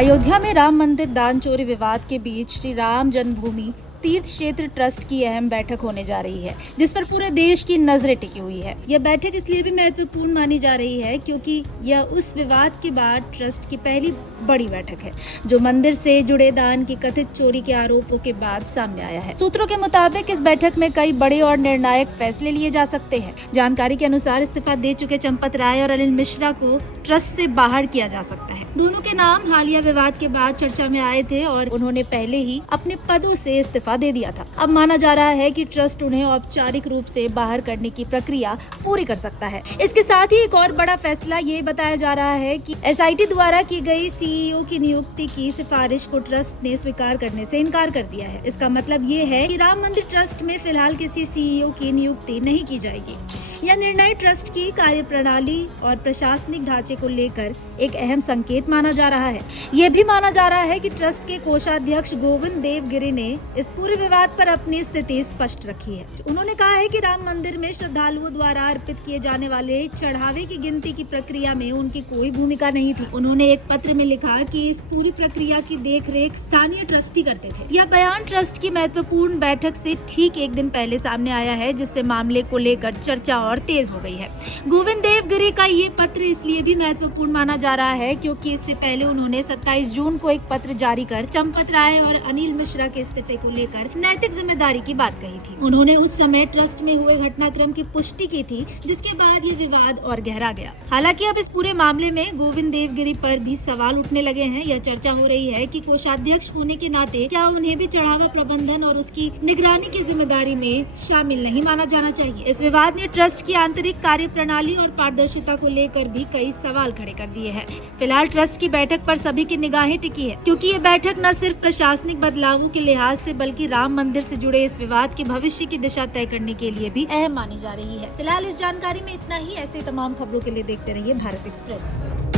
अयोध्या में राम मंदिर दान चोरी विवाद के बीच श्री राम जन्मभूमि तीर्थ क्षेत्र ट्रस्ट की अहम बैठक होने जा रही है, जिस पर पूरे देश की नजरें टिकी हुई है। यह बैठक इसलिए भी महत्वपूर्ण मानी जा रही है क्योंकि यह उस विवाद के बाद ट्रस्ट की पहली बड़ी बैठक है जो मंदिर से जुड़े दान की कथित चोरी के आरोपों के बाद सामने आया है। सूत्रों के मुताबिक इस बैठक में कई बड़े और निर्णायक फैसले लिए जा सकते हैं। जानकारी के अनुसार इस्तीफा दे चुके चंपत राय और अनिल मिश्रा को ट्रस्ट से बाहर किया जा सकता है। दोनों के नाम हालिया विवाद के बाद चर्चा में आए थे और उन्होंने पहले ही अपने पदों से इस्तीफा दे दिया था। अब माना जा रहा है कि ट्रस्ट उन्हें औपचारिक रूप से बाहर करने की प्रक्रिया पूरी कर सकता है। इसके साथ ही एक और बड़ा फैसला ये बताया जा रहा है कि एसआईटी द्वारा की गई सीईओ की नियुक्ति की सिफारिश को ट्रस्ट ने स्वीकार करने से इनकार कर दिया है। इसका मतलब ये है कि राम मंदिर ट्रस्ट में फिलहाल किसी सीईओ की नियुक्ति नहीं की जाएगी। यह निर्णय ट्रस्ट की कार्यप्रणाली और प्रशासनिक ढांचे को लेकर एक अहम संकेत माना जा रहा है। यह भी माना जा रहा है कि ट्रस्ट के कोषाध्यक्ष गोविंद देवगिरी ने इस पूरे विवाद पर अपनी स्थिति स्पष्ट रखी है। उन्होंने कहा है कि राम मंदिर में श्रद्धालुओं द्वारा अर्पित किए जाने वाले चढ़ावे की गिनती की प्रक्रिया में उनकी कोई भूमिका नहीं थी। उन्होंने एक पत्र में लिखा कि इस पूरी प्रक्रिया की देखरेख स्थानीय ट्रस्टी करते थे। यह बयान ट्रस्ट की महत्वपूर्ण बैठक से ठीक एक दिन पहले सामने आया है, जिससे मामले को लेकर चर्चा और तेज हो गई है। गोविंद देवगिरी का ये पत्र इसलिए भी महत्वपूर्ण माना जा रहा है क्योंकि इससे पहले उन्होंने 27 जून को एक पत्र जारी कर चंपत राय और अनिल मिश्रा के इस्तीफे को लेकर नैतिक जिम्मेदारी की बात कही थी। उन्होंने उस समय ट्रस्ट में हुए घटनाक्रम की पुष्टि की थी, जिसके बाद ये विवाद और गहरा गया। हालांकि अब इस पूरे मामले में गोविंद देवगिरी पर भी सवाल उठने लगे हैं। यह चर्चा हो रही है कि कोषाध्यक्ष होने के नाते क्या उन्हें भी चढ़ावा प्रबंधन और उसकी निगरानी की जिम्मेदारी में शामिल नहीं माना जाना चाहिए। इस विवाद ने ट्रस्ट की आंतरिक कार्यप्रणाली और पारदर्शिता को लेकर भी कई सवाल खड़े कर दिए हैं। फिलहाल ट्रस्ट की बैठक पर सभी की निगाहें टिकी है क्योंकि ये बैठक न सिर्फ प्रशासनिक बदलावों के लिहाज से बल्कि राम मंदिर से जुड़े इस विवाद के भविष्य की दिशा तय करने के लिए भी अहम मानी जा रही है। फिलहाल इस जानकारी में इतना ही। ऐसे तमाम खबरों के लिए देखते रहिए भारत एक्सप्रेस।